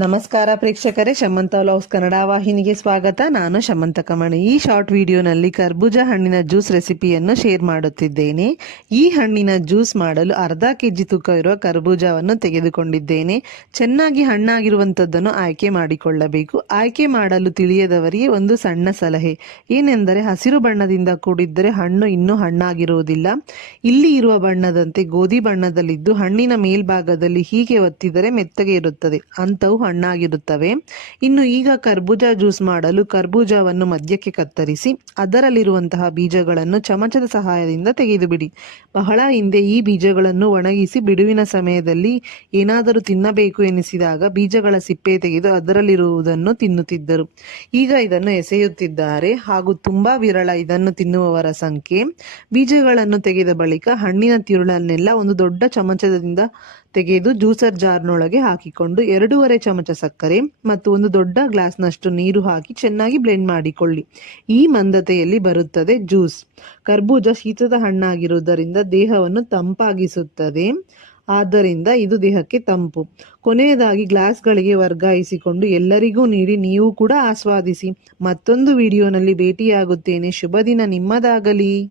ನಮಸ್ಕಾರ ಪ್ರೇಕ್ಷಕರೇ, ಶಮಂತ ವ್ಲಾಗ್ಸ್ ಕನ್ನಡ ವಾಹಿನಿಗೆ ಸ್ವಾಗತ. ನಾನು ಶಮಂತ ಕಮಣಿ. ಈ ಶಾರ್ಟ್ ವಿಡಿಯೋನಲ್ಲಿ ಕರ್ಬೂಜ ಹಣ್ಣಿನ ಜ್ಯೂಸ್ ರೆಸಿಪಿಯನ್ನು ಶೇರ್ ಮಾಡುತ್ತಿದ್ದೇನೆ. ಈ ಹಣ್ಣಿನ ಜ್ಯೂಸ್ ಮಾಡಲು ಅರ್ಧ ಕೆಜಿ ತೂಕ ಇರುವ ಕರ್ಬೂಜವನ್ನು ತೆಗೆದುಕೊಂಡಿದ್ದೇನೆ. ಚೆನ್ನಾಗಿ ಹಣ್ಣಾಗಿರುವಂಥದ್ದನ್ನು ಆಯ್ಕೆ ಮಾಡಿಕೊಳ್ಳಬೇಕು. ಆಯ್ಕೆ ಮಾಡಲು ತಿಳಿಯದವರಿಗೆ ಒಂದು ಸಣ್ಣ ಸಲಹೆ ಏನೆಂದರೆ, ಹಸಿರು ಬಣ್ಣದಿಂದ ಕೂಡಿದ್ದರೆ ಹಣ್ಣು ಇನ್ನೂ ಹಣ್ಣಾಗಿರುವುದಿಲ್ಲ. ಇಲ್ಲಿ ಇರುವ ಬಣ್ಣದಂತೆ ಗೋಧಿ ಬಣ್ಣದಲ್ಲಿದ್ದು ಹಣ್ಣಿನ ಮೇಲ್ಭಾಗದಲ್ಲಿ ಹೀಗೆ ಒತ್ತಿದರೆ ಮೆತ್ತಗೆ ಇರುತ್ತದೆ, ಅಂಥವು ಹಣ್ಣಾಗಿರುತ್ತವೆ. ಇನ್ನು ಈಗ ಕರ್ಬೂಜ ಜ್ಯೂಸ್ ಮಾಡಲು ಕರ್ಬೂಜವನ್ನು ಮಧ್ಯಕ್ಕೆ ಕತ್ತರಿಸಿ ಅದರಲ್ಲಿರುವಂತಹ ಬೀಜಗಳನ್ನು ಚಮಚದ ಸಹಾಯದಿಂದ ತೆಗೆದುಬಿಡಿ. ಬಹಳ ಹಿಂದೆ ಈ ಬೀಜಗಳನ್ನು ಒಣಗಿಸಿ ಬಿಡುವಿನ ಸಮಯದಲ್ಲಿ ಏನಾದರೂ ತಿನ್ನಬೇಕು ಎನಿಸಿದಾಗ ಬೀಜಗಳ ಸಿಪ್ಪೆ ತೆಗೆದು ಅದರಲ್ಲಿರುವುದನ್ನು ತಿನ್ನುತ್ತಿದ್ದರು. ಈಗ ಇದನ್ನು ಎಸೆಯುತ್ತಿದ್ದಾರೆ ಹಾಗೂ ತುಂಬಾ ವಿರಳ ಇದನ್ನು ತಿನ್ನುವವರ ಸಂಖ್ಯೆ. ಬೀಜಗಳನ್ನು ತೆಗೆದ ಬಳಿಕ ಹಣ್ಣಿನ ತಿರುಳನ್ನೆಲ್ಲ ಒಂದು ದೊಡ್ಡ ಚಮಚದಿಂದ ತೆಗೆದು ಜ್ಯೂಸರ್ ಜಾರ್ನೊಳಗೆ ಹಾಕಿಕೊಂಡು 2.5 ಚಮಚ ಸಕ್ಕರೆ ಮತ್ತು ಒಂದು ದೊಡ್ಡ ಗ್ಲಾಸ್ನಷ್ಟು ನೀರು ಹಾಕಿ ಚೆನ್ನಾಗಿ ಬ್ಲೆಂಡ್ ಮಾಡಿಕೊಳ್ಳಿ. ಈ ಮಂದತೆಯಲ್ಲಿ ಬರುತ್ತದೆ ಜ್ಯೂಸ್. ಕರ್ಬೂಜ ಶೀತದ ಹಣ್ಣಾಗಿರುವುದರಿಂದ ದೇಹವನ್ನು ತಂಪಾಗಿಸುತ್ತದೆ, ಆದ್ದರಿಂದ ಇದು ದೇಹಕ್ಕೆ ತಂಪು. ಕೊನೆಯದಾಗಿ ಗ್ಲಾಸ್ಗಳಿಗೆ ವರ್ಗಾಯಿಸಿಕೊಂಡು ಎಲ್ಲರಿಗೂ ನೀಡಿ ನೀವು ಕೂಡ ಆಸ್ವಾದಿಸಿ. ಮತ್ತೊಂದು ವಿಡಿಯೋನಲ್ಲಿ ಭೇಟಿಯಾಗುತ್ತೇನೆ. ಶುಭ ದಿನ ನಿಮ್ಮದಾಗಲಿ.